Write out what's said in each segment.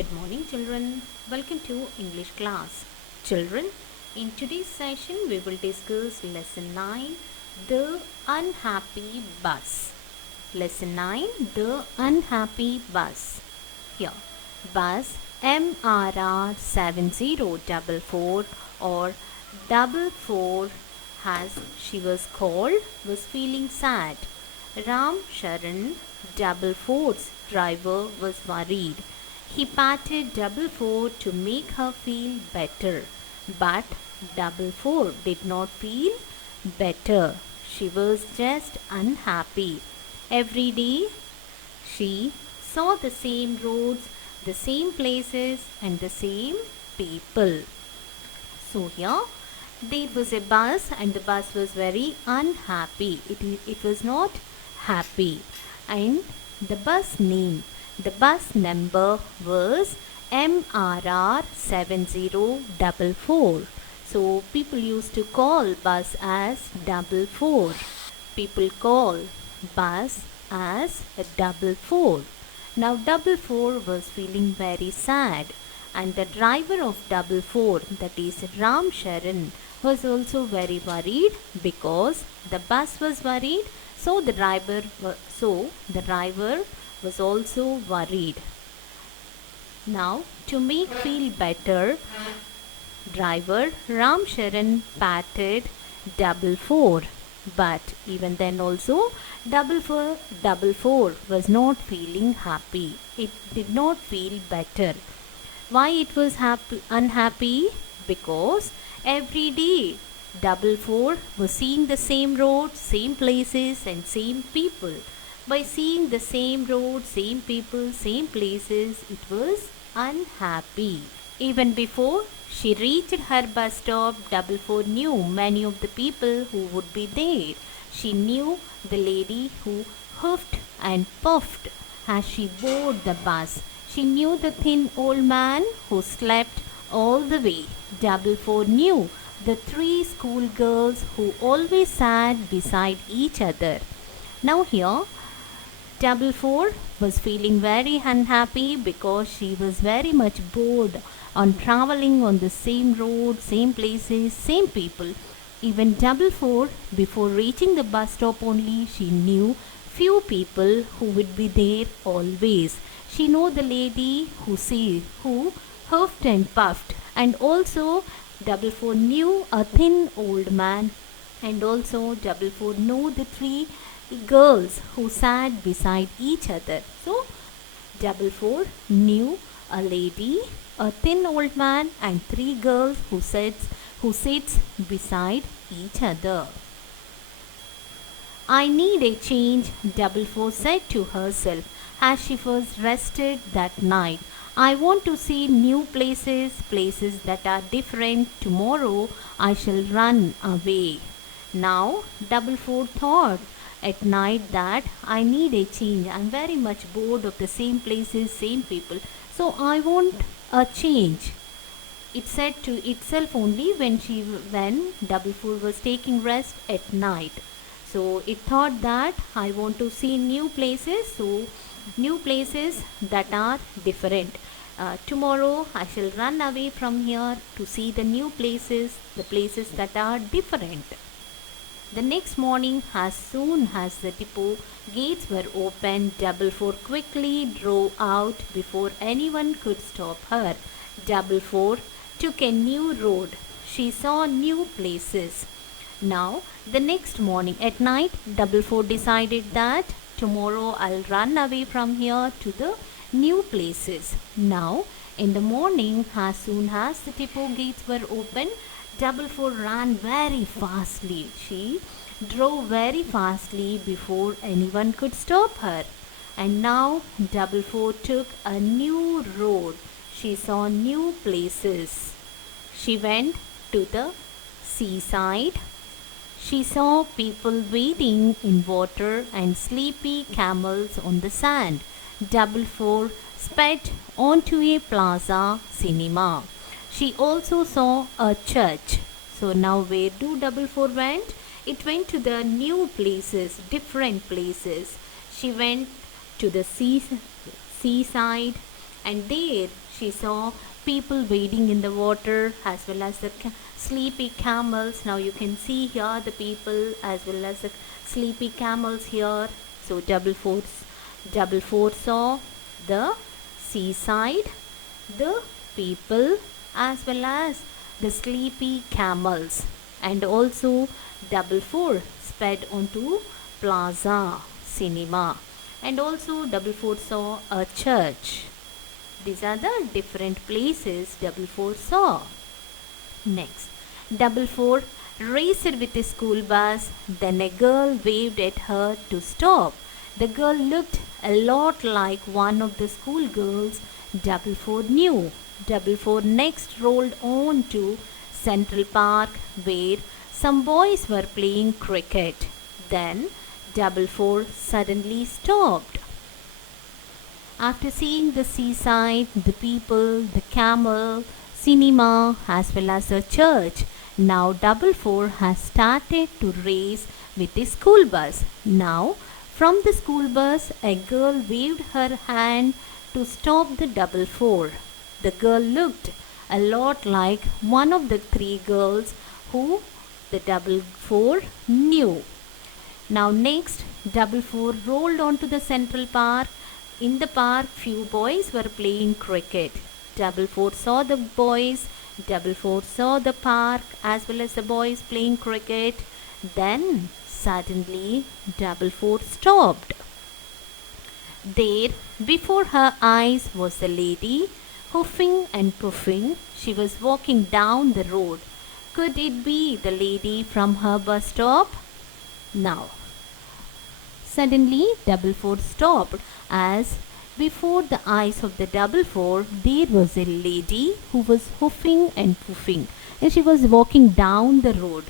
Good morning, children. Welcome to English class. Children, in today's session, we will discuss lesson 9, The Unhappy Bus. Lesson 9, The Unhappy Bus. Here, bus MRR 7044 or 44 as she was called was feeling sad. Ram Sharan 44's driver was worried. He patted 44 to make her feel better, but 44 did not feel better. She was just unhappy. Every day she saw the same roads, the same places, and the same people. So here there was a bus, and the bus was very unhappy. It was not happy. And the bus number was MRR 7044. So people used to call bus as 44. People call bus as 44. Now 44 was feeling very sad, and the driver of 44, that is Ram Sharan, was also very worried because the bus was worried. So the driver was also worried. Now, to make feel better, driver Ram Sharan patted 44. But even then also, 44 was not feeling happy. It did not feel better. Why it was unhappy? Because every day 44 was seeing the same road, same places, and same people. By seeing the same road, same people, same places, it was unhappy. Even before she reached her bus stop, 44 knew many of the people who would be there. She knew the lady who huffed and puffed as she boarded the bus. She knew the thin old man who slept all the way. 44 knew the three schoolgirls who always sat beside each other. Now here, 44 was feeling very unhappy because she was very much bored on traveling on the same road, same places, same people. Even 44, before reaching the bus stop only, she knew few people who would be there always. She knew the lady who huffed and puffed, and also 44 knew a thin old man, and also 44 knew the three girls who sat beside each other. So 44 knew a lady, a thin old man, and three girls who sits beside each other. I need a change, 44 said to herself as she was rested that night. I want to see new places that are different. Tomorrow I shall run away. Now 44 thought at night that I need a change. I'm very much bored of the same places, same people. So I want a change. It said to itself only when 44 was taking rest at night. So it thought that I want to see new places. So new places that are different. Tomorrow I shall run away from here to see the new places, the places that are different. The next morning, as soon as the depot gates were opened, 44 quickly drove out before anyone could stop her. 44 took a new road. She saw new places. Now, the next morning at night, 44 decided that tomorrow I'll run away from here to the new places. Now, in the morning, as soon as the depot gates were opened, 44 ran very fastly. She drove very fastly before anyone could stop her. And now 44 took a new road. She saw new places. She went to the seaside. She saw people wading in water and sleepy camels on the sand. 44 sped onto a plaza cinema. She also saw a church. So now where do 44 went? It went to the new places, different places. She went to the seaside, and there She saw people wading in the water as well as the sleepy camels. Now you can see here the people as well as the sleepy camels here. So double four saw the seaside, the people as well as the sleepy camels, and also double four sped onto Plaza Cinema, and also double four saw a church. These are the different places double four saw. Next, double four raced with a school bus. Then a girl waved at her to stop. The girl looked a lot like one of the school girls double four knew. Double four next rolled on to Central Park where some boys were playing cricket. Then double four suddenly stopped. After seeing the seaside, the people, the camel, cinema as well as the church, now double four has started to race with the school bus. Now from the school bus a girl waved her hand to stop the double four. The girl looked a lot like one of the three girls who the double four knew. Now next, double four rolled onto the Central Park. In the park, few boys were playing cricket. Double four saw the boys. Double four saw the park as well as the boys playing cricket. Then suddenly double four stopped. There, before her eyes, was a lady, huffing and puffing. She was walking down the road. Could it be the lady from her bus stop? Now, suddenly double four stopped, as before the eyes of the double four there was a lady who was huffing and puffing, and she was walking down the road.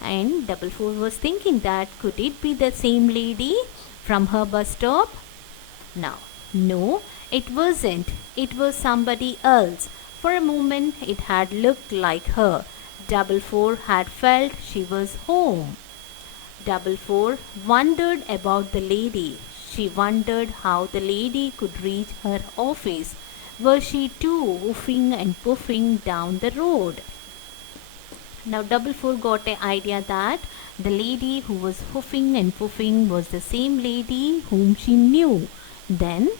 And double four was thinking that could it be the same lady from her bus stop? Now, no, it wasn't. It was somebody else. For a moment it had looked like her. Double four had felt she was home. Double four wondered about the lady. She wondered how the lady could reach her office. Was she too woofing and puffing down the road? Now double four got an idea that the lady who was hoofing and puffing was the same lady whom she knew. Then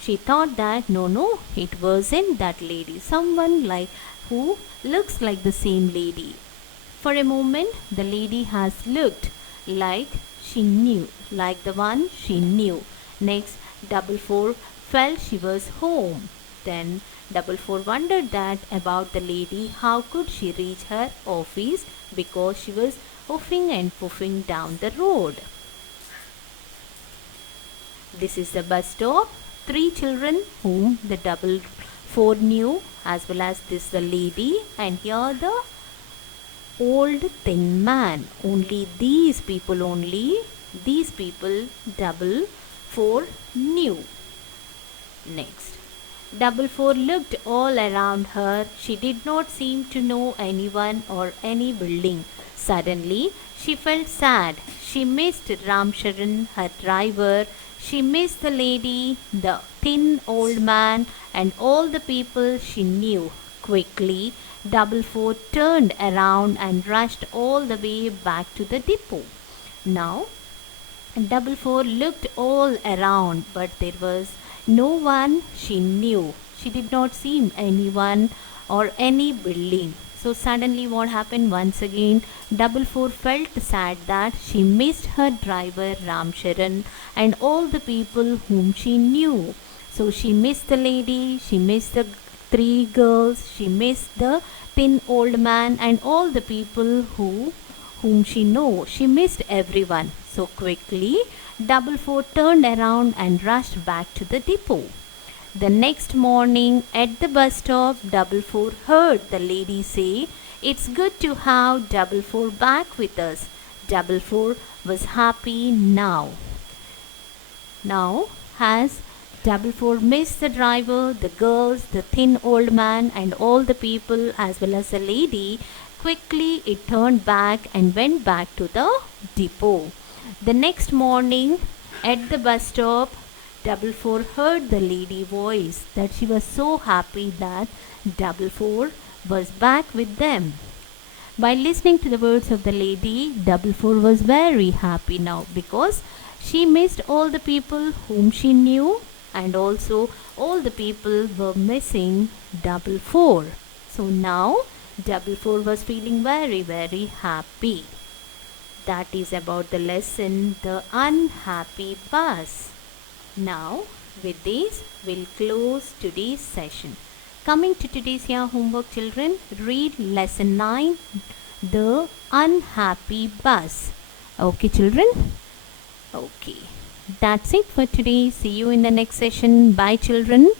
she thought that no, it wasn't that lady. Someone like who looks like the same lady. For a moment the lady has looked like she knew, like the one she knew. Next, double four felt she was home. Then double four wondered that about the lady, how could she reach her office because she was puffing and puffing down the road. This is the bus stop. Three children whom the double four knew, as well as this the lady, and here the old thin man. Only these people double four knew. Next, double four looked all around her. She did not seem to know anyone or any building. Suddenly she felt sad. She missed Ram Charan, her driver. She missed the lady, the thin old man, and all the people she knew. Quickly double four turned around and rushed all the way back to the depot. Now double four looked all around, but there was no one she knew. She did not see anyone or any building. So suddenly what happened once again, double four felt sad that she missed her driver Ram Charan and all the people whom she knew. So she missed the lady, she missed the three girls, she missed the thin old man and all the people whom she knew. She missed everyone. So quickly double four turned around and rushed back to the depot. The next morning at the bus stop, double four heard the lady say, "It's good to have double four back with us." Double four was happy now. Now, as double four missed the driver, the girls, the thin old man, and all the people, as well as the lady, quickly it turned back and went back to the depot. The next morning at the bus stop, Double Four heard the lady voice that she was so happy that Double Four was back with them. By listening to the words of the lady, Double Four was very happy now because she missed all the people whom she knew, and also all the people were missing Double Four. So now Double Four was feeling very, very happy. That is about the lesson, The Unhappy Bus. Now, with this, we'll close today's session. Coming to today's year homework, children, read lesson 9, The Unhappy Bus. Okay, children? Okay. That's it for today. See you in the next session. Bye, children.